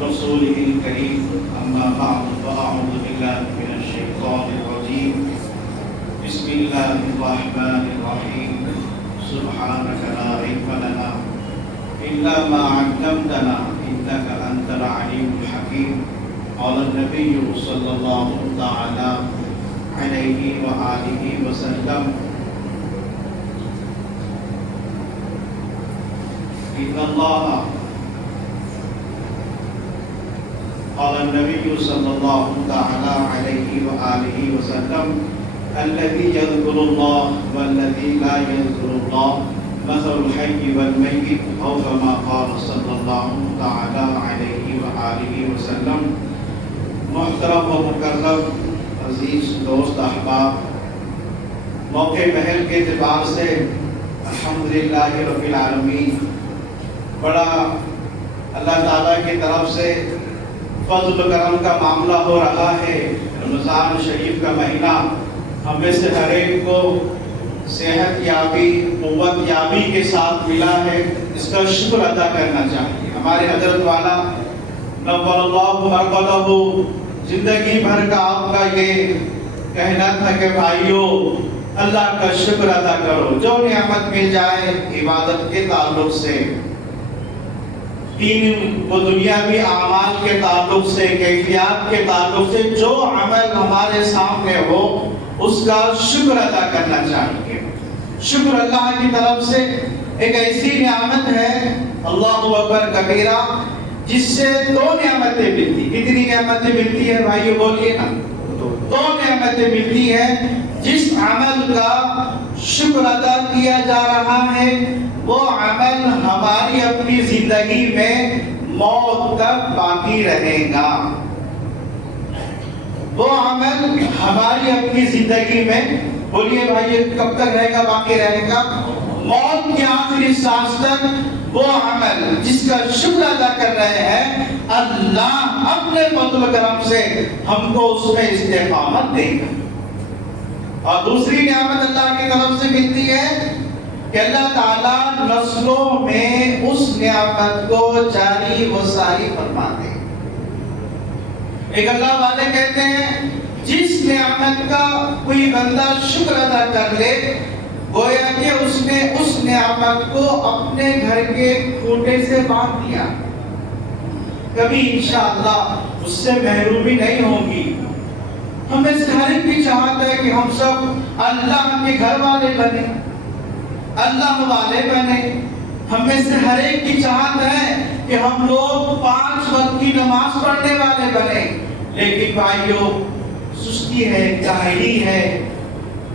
رسوله الكريم أما بعد فأعوذ بالله من الشيطان الرجيم بسم الله الرحمن الرحيم سبحانك لا علم لنا إلا ما علمتنا إنك أنت العليم الحكيم قال النبي صلى الله تعالى عليه وآله وسلم إن الله قال النبي صلى الله تعالى عليه وآله وسلم الذي يذكر الله والذي لا يذكر الله مثل الحي والميت أو كما قال صلى الله تعالى عليه وآله وسلم. محترم و مکرم عزیز دوست احباب، موقع محل کے اعتبار سے الحمدللہ رب العالمین بڑا اللہ تعالیٰ کی طرف سے فضل و کرم کا معاملہ ہو رہا ہے. رمضان شریف کا مہینہ ہم میں سے ہر ایک کو صحت یابی قوت یابی کے ساتھ ملا ہے. اس کا شکر ادا کرنا چاہیے. ہمارے حضرت والا نور اللہ مرقدہ زندگی بھر کا آپ کا یہ کہنا تھا کہ بھائیو اللہ کا شکر ادا کرو. جو نعمت مل جائے عبادت کے تعلق سے، دین و دنیاوی اعمال کے تعلق سے، کیفیات کے تعلق سے، جو عمل ہمارے سامنے ہو اس کا شکر ادا کرنا چاہیے. شکر اللہ کی طرف سے ایک ایسی نعمت ہے اللہ اکبر کبیرہ جس سے دو نعمتیں ملتی. کتنی نعمتیں ملتی ہے بھائیو بولیے نا؟ دو نعمتیں ملتی ہیں. جس عمل کا شکر ادا کیا جا رہا ہے وہ عمل ہماری اپنی زندگی میں موت تک باقی رہے گا. وہ عمل ہماری اپنی زندگی میں، بولیے بھائی کب تک رہے گا؟ باقی رہے گا موت کی آخری سانس تک. وہ عمل جس کا شکر ادا کر رہے ہیں اللہ اپنے فضل و کرم سے ہم کو اس میں استقامت دے گا. اور دوسری نعمت اللہ کی طرف سے ملتی ہے کہ اللہ تعالیٰ نسلوں میں اس نعمت کو جاری و ساری فرماتے ہیں. ایک اللہ والے کہتے ہیں جس نعمت کا کوئی بندہ شکر ادا کر لے گویا کہ اس نے اس نعمت کو اپنے گھر کے کھوٹے سے باندھ دیا، کبھی انشاءاللہ اس سے محرومی نہیں ہوگی. ہمیں سے ہر ایک کی چاہت ہے کہ ہم سب اللہ کے گھر والے بنے، اللہ والے بنے. ہمیں سے ہر ایک کی چاہت ہے کہ ہم لوگ 5 وقت کی نماز پڑھنے والے بنے. لیکن بھائیو سستی ہے، کاہلی ہے.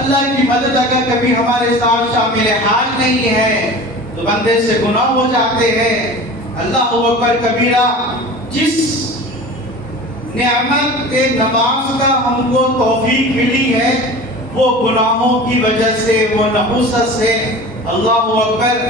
اللہ کی مدد اگر کبھی ہمارے ساتھ شامل حال نہیں ہے تو بندے سے گناہ ہو جاتے ہیں. اللہ اکبر کبیرہ جس نعمت نماز کا ہم کو توفیق ملی ہے وہ گناہوں کی وجہ سے، وہ نحوست سے اللہ اکبر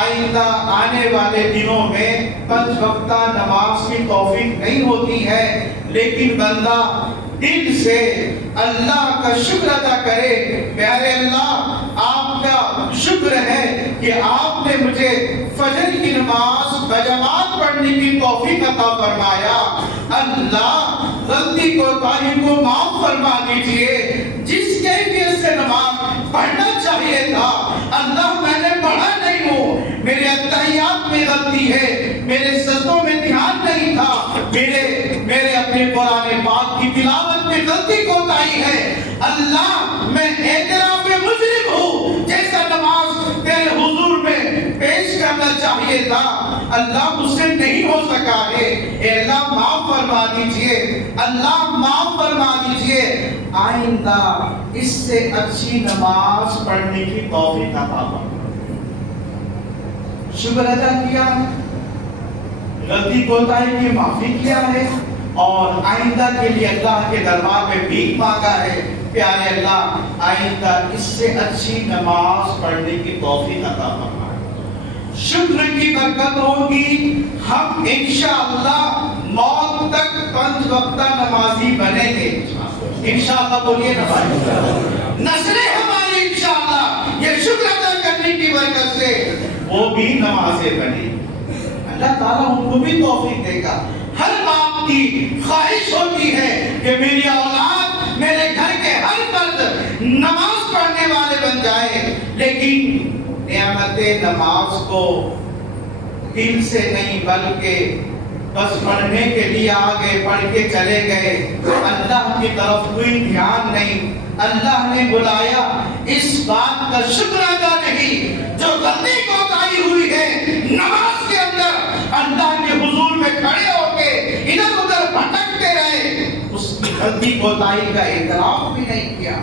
آئندہ آنے والے دنوں میں 5 وقتہ نماز کی توفیق نہیں ہوتی ہے. لیکن بندہ دل سے اللہ کا شکر ادا کرے. پیارے اللہ آپ کا شکر ہے کہ آپ نے مجھے فجر کی نماز بجماعت پڑھنے کی توفیق عطا فرمایا. اللہ غلطی کو کوتاہی کو معاف فرما دیجئے. جس کیفیت سے نماز پڑھنا چاہیے تھا اللہ میں نے پڑھا نہیں ہوں، میرے اتحیات میں غلطی ہے، میرے سجدوں میں دھیان نہیں تھا، میرے اپنے قرآن پاک کی تلاوت میں غلطی کوتاہی ہے. اللہ میں اعتراف مجرم ہوں. جیسا نماز تیرے حضور میں پیش کرنا چاہیے تھا اللہ مجھ سے نہیں ہو سکا ہے. اے اللہ معاف فرما دیجئے، اللہ معاف فرما دیجئے. آئندہ اس سے اچھی نماز پڑھنے کی توفیق عطا فرما. شکر ادا کیا، غلطی کوتاہی کی معافی کیا ہے اور آئندہ کے لیے اللہ کے دربار میں بھیک مانگا ہے. پیارے اللہ آئندہ اس سے اچھی نماز پڑھنے کی توفیق عطا فرمائے. شکر کی برکت ہوگی ہم انشاءاللہ موت تک 5 وقتہ نمازی بنیں گے. انشاءاللہ بولیے نا بھائی. نسلیں ہماری انشاءاللہ یہ شکر ادا کرنے کی برکت سے وہ بھی نمازیں بنے. اللہ تعالیٰ ان کو بھی توفیق دے گا. باپ کی خواہش ہوتی ہے کہ میری اولاد، میرے گھر کے ہر فرد نماز پڑھنے والے بن جائے، لیکن نعمت نماز کو دل سے نہیں بلکہ بس پڑھنے کے لیے آگے پڑھ کے چلے گئے، اللہ کی طرف کوئی دھیان نہیں۔ اللہ نے بلایا، اس بات کا شکر ادا نہیں جو غلطی کوتاہی ہوئی ہے نماز کے اندر، اللہ کے حضور میں کھڑے ہو کے ادھر ادھر بھٹکتے رہے، اس کی غلطی کوتاہی کا اعتراف بھی نہیں کیا،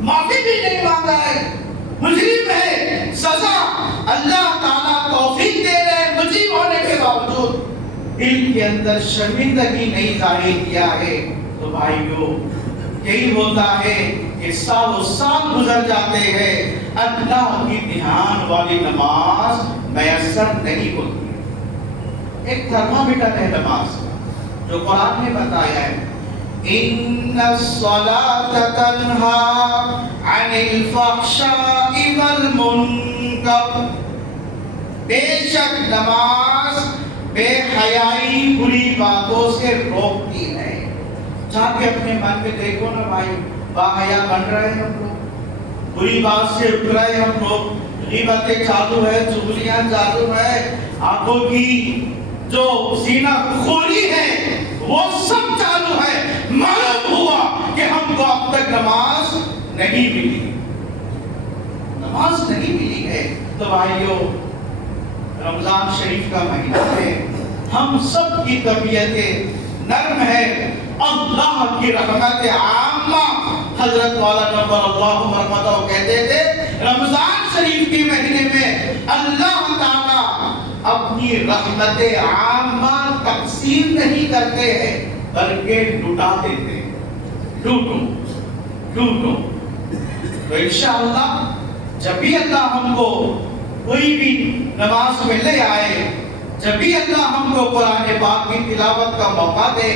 معافی بھی نہیں مانگا ہے، مجرم ہے، سزا اللہ تعالیٰ توفیق دے رہے مجرم ہونے کے باوجود دل کے اندر شرمندگی نہیں ظاہر کیا ہے، تو بھائیو یہی ہوتا ہے کہ سال و سال گزر جاتے ہیں، اللہ کی دھیان والی نماز میسر نہیں ہوتی۔ ایک تھرمامیٹر ہے نماز جو قرآن نے بتایا ہے، ان الصلاۃ تنہی عن الفحشاء والمنکر، بے شک نماز بے حیائی بری باتوں سے روکتی ہے۔ جا کے اپنے من میں دیکھو نا بھائی، باحیا بن رہے ہیں ہم لوگ، بری بات سے رک رہے ہم لوگ، غیبتیں چالو ہے، چغلیاں چالو ہے، آنکھوں کی جو سینہ خوری ہے وہ سب چالو ہے۔ معلوم ہوا کہ ہم کو اب تک نماز نہیں ملی، نماز نہیں ملی ہے۔ تو بھائیو رمضان شریف کا مہینہ ہے، ہم سب کی طبیعتیں نرم ہے، اللہ کی رحمت عامہ، حضرت والا نبر اللہ مرمتہ کہتے تھے رمضان شریف کے مہینے میں اللہ تعالیٰ اپنی رحمت عامہ تقسیم نہیں کرتے ہیں بلکہ لٹا دیتے ہیں، لوٹو لوٹو۔ تو انشاءاللہ جب بھی اللہ ہم کو کوئی بھی نماز میں لے آئے، جب بھی اللہ ہم کو قرآن پاک کی تلاوت کا موقع دے،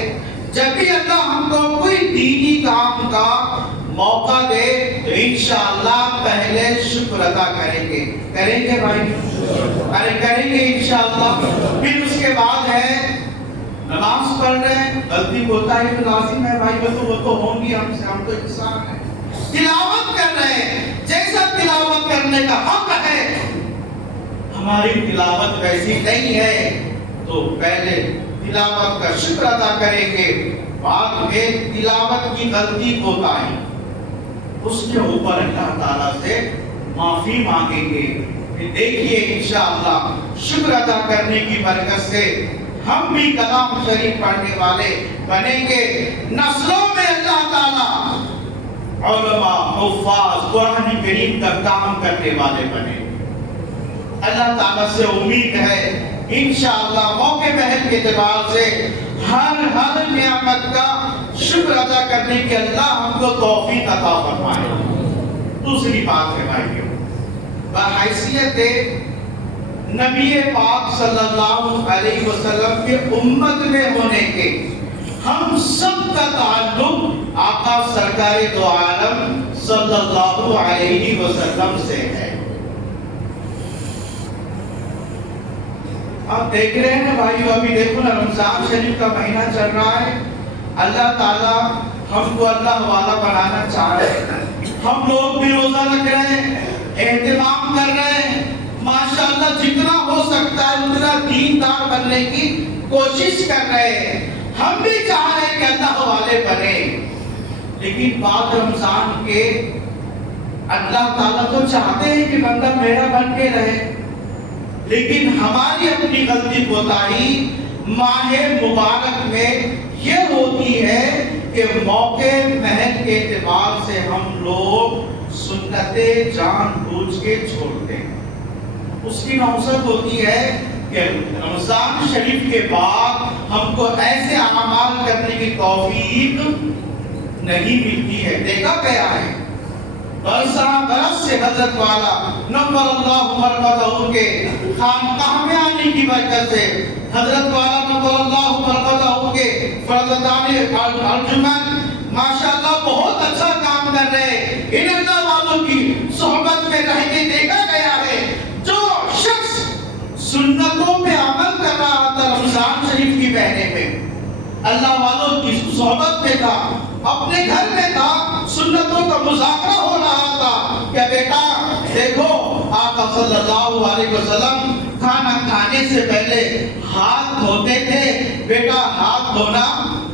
جب بھی اللہ ہم کو کوئی دینی کام کا موقع دے، تو انشاءاللہ پہلے شکر ادا کریں گے بھائی، ارے کریں گے انشاءاللہ۔ پھر اس کے بعد ہے نماز پڑھ رہے ہیں، غلطی ہوتا ہے تو لازم ہے بھائی، وہ تو ہوں گی ہم سے، ہم تو انسان ہیں۔ تلاوت کر رہے ہیں، جیسا تلاوت کرنے کا حق ہے، ہماری تلاوت ویسی نہیں ہے تو پہلے تلاوت کا شکر ادا کریں گے، بعد میں تلاوت کی غلطی کوتاہی اس کے اوپر اللہ تعالیٰ سے معافی مانگیں گے۔ دیکھیے انشاءاللہ شکر ادا کرنے کی برکت سے ہم بھی کلام شریف پڑھنے والے بنیں گے، نسلوں میں اللہ تعالیٰ علماء حفاظ قرآن کریم کا کام کرنے والے بنے۔ اللہ تعالیٰ سے امید ہے انشاءاللہ موقع محل کے اعتبار سے ہر نعمت کا شکر ادا کرنے کی اللہ ہم کو توفیق عطا فرمائے۔ دوسری بات ہے بھائیو، بحیثیت نبی پاک صلی اللہ علیہ وسلم کے امت میں ہونے کے ہم سب کا تعلق آقا سرکار دو عالم صلی اللہ علیہ وسلم سے ہے۔ آپ دیکھ رہے ہیں نا بھائیو، ابھی دیکھو نا رمضان شریف کا مہینہ چل رہا ہے، اللہ تعالیٰ ہم کو اللہ والا بنانا چاہ رہے ہیں، ہم لوگ بھی روزہ رکھ رہے ہیں، اہتمام کر رہے ہیں، ماشاءاللہ جتنا ہو سکتا ہے اتنا دیندار بننے کی کوشش کر رہے ہیں، ہم بھی چاہ رہے ہیں کہ اللہ والے بنے، لیکن بعد رمضان کے اللہ تعالیٰ تو چاہتے ہیں کہ بندہ میرا بن کے رہے، لیکن ہماری اپنی غلطی کوتاہی ماہ مبارک میں یہ ہوتی ہے کہ موقع محل کے اعتبار سے ہم لوگ سنتیں جان بوجھ کے چھوڑتے ہیں۔ اس کی نوسط ہوتی ہے کہ رمضان شریف کے بعد ہم کو ایسے اعمال کرنے کی توفیق نہیں ملتی ہے۔ دیکھا گیا ہے برس سے حضرت والا نور اللہ مرقدہ کے خانقاہ میں آنے کی برکت سے حضرت والا نور اللہ مرقدہ کے فرزندان ارجمن ماشاءاللہ بہت اچھا کام کر رہے ہیں۔ ان اللہ والوں کی صحبت میں رہ کے دیکھا گیا ہے جو شخص سنتوں پہ عمل کر رہا تھا رمضان شریف کی مہینے میں، اللہ والوں کی صحبت میں تھا، اپنے گھر میں تھا، سنتوں کا مذاکرہ ہو رہا تھا کہ بیٹا دیکھو آقا صلی اللہ علیہ وسلم کھانا کھانے سے پہلے ہاتھ دھوتے تھے، بیٹا ہاتھ دھونا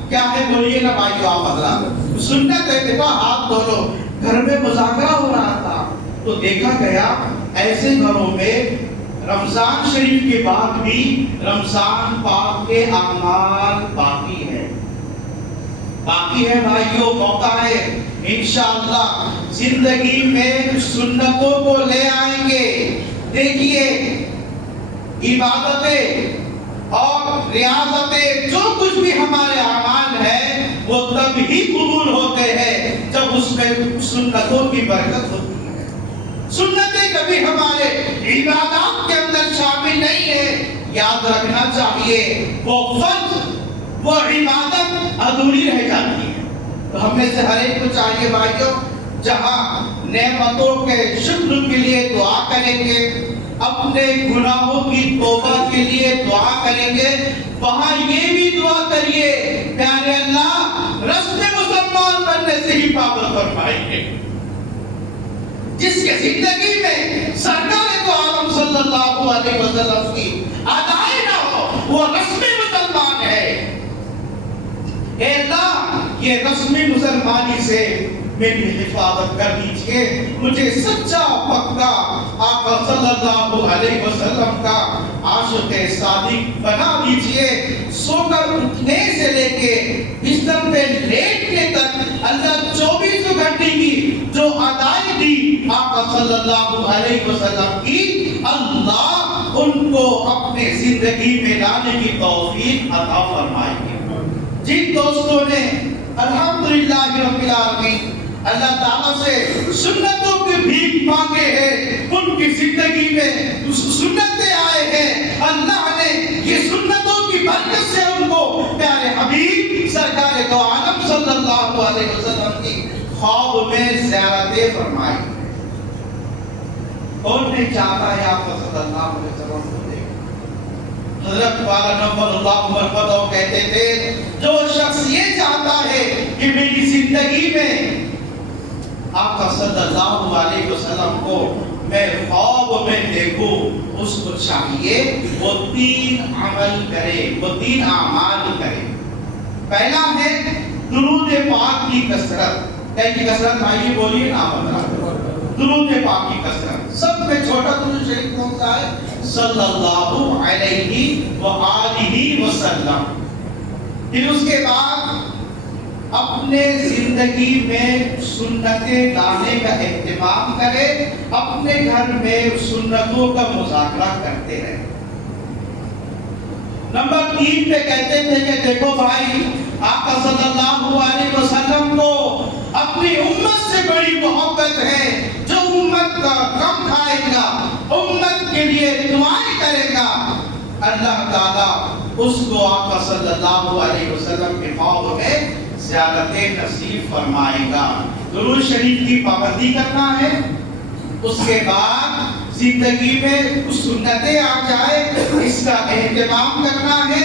کیا ہے بولیے نا بھائی آپ حضرات، سنت ہے بیٹا ہاتھ دھو لو۔ گھر میں مذاکرہ ہو رہا تھا تو دیکھا گیا ایسے گھروں میں رمضان شریف کے بعد بھی رمضان پاک کے اعمال باقی ہے بھائیوں، موقع ہے انشاءاللہ زندگی میں سنتوں کو لے آئیں گے۔ دیکھیے عبادتیں اور ریاضتیں جو کچھ بھی ہمارے اعمال ہیں وہ تب ہی قبول ہوتے ہیں جب اس میں سنتوں کی برکت ہوتی ہے۔ سنتیں کبھی ہمارے عبادات کے اندر شامل نہیں ہے، یاد رکھنا چاہیے وہ فرض وہ عبادت ادھوری رہ جاتی ہے۔ تو ہم میں سے ہر ایک کو چاہیے بھائیوں جہاں نعمتوں کے شکر کے لیے دعا کریں گے، اپنے گناہوں کی توبہ کے لیے دعا کریں گے، وہاں یہ بھی دعا کریے پیارے اللہ رسم مسلمان بننے سے ہی پابند فرمائیں گے۔ جس کے زندگی میں سرکار تو عالم صلی اللہ علیہ وسلم کی ادائیں نہ ہو وہ رسمی مسلمان ہے۔ اے اللہ یہ رسمی مسلمانی سے میری حفاظت کر دیجئے، مجھے سچا پکا آقا صلی اللہ علیہ وسلم کا عاشق صادق بنا دیجئے۔ سو کر اٹھنے سے لے کے بستر پہ لیٹنے تک اللہ 24 گھنٹے کی جو ادائیں دی آقا صلی اللہ علیہ وسلم کی، اللہ ان کو اپنے زندگی میں لانے کی توفیق عطا فرمائے گے۔ جن دوستوں نے الحمدللہ رب العالمین اللہ تعالیٰ سے سنتوں کی بھیک مانگے ہیں، ان کی زندگی میں سنتیں آئے ہیں، اللہ نے یہ سنتوں کی برکت سے ان کو پیارے حبیب سرکار دو عالم صلی اللہ علیہ وسلم کی خواب میں زیارتیں فرمائی۔ کون نہیں چاہتا ہے آپ صلی اللہ علیہ وسلم کو دیکھ؟ حضرت والا نمبر اللہ مرفدہ کہتے تھے جو شخص یہ چاہتا ہے کہ میری زندگی میں آقا صلی اللہ علیہ وسلم کو میں خواب میں دیکھوں، اس کو چاہیے وہ 3 عمل کرے، وہ 3 اعمال کرے۔ پہلا ہے درود پاک کی کثرت۔ کیا کی کثرت بھائی بولیے نا درود پاک کی کثرت۔ سب سے چھوٹا درود شریف کون سا ہے؟ صلی اللہ علیہ وآلہ وسلم۔ پھر اس کے بعد اپنے زندگی میں سنتیں لانے کا اہتمام کرے، اپنے گھر میں سنتوں کا مذاکرہ کرتے رہے۔ نمبر 3 پہ کہتے تھے کہ دیکھو بھائی آقا صلی اللہ علیہ وسلم کو اپنی امت سے بڑی محبت ہے، جو امت کا غم کھائے گا، امت کے لیے دعائیں کرے گا، اللہ تعالیٰ اس کو آقا صلی اللہ علیہ وسلم کے خواب میں زیارت نصیب فرمائے گا۔ درود شریف کی پابندی کرنا ہے، اس کے بعد زندگی میں کچھ سنتیں آ جائے اس کا اہتمام کرنا ہے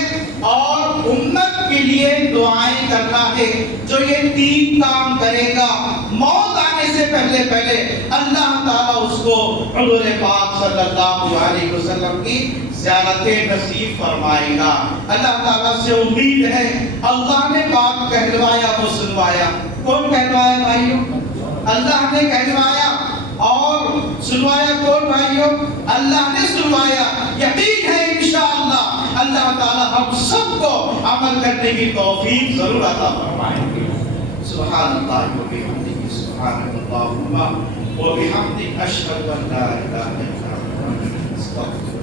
اور امت کے لیے دعائیں کرنا ہے۔ جو یہ 3 کام کرے گا موت آنے سے پہلے اللہ تعالیٰ اس کو حضور پاک صلی اللہ علیہ وسلم کی زیارت نصیب فرمائے گا۔ اللہ تعالیٰ سے امید ہے، اللہ نے بات کہلوایا وہ سنوایا۔ کون کہلوایا بھائیوں؟ اللہ نے کہلوایا اور سنوایا کون بھائیوں؟ اللہ نے سنوایا۔ یقین ہے انشاءاللہ اللہ تعالیٰ ہم سب کو عمل کرنے کی توفیق ضرور عطا فرمائیں گے۔ سبحان اللہ و بحمدہ، سبحان اللہم و بحمدہ، اشہد ان لا الہ الا انت، استغفرک۔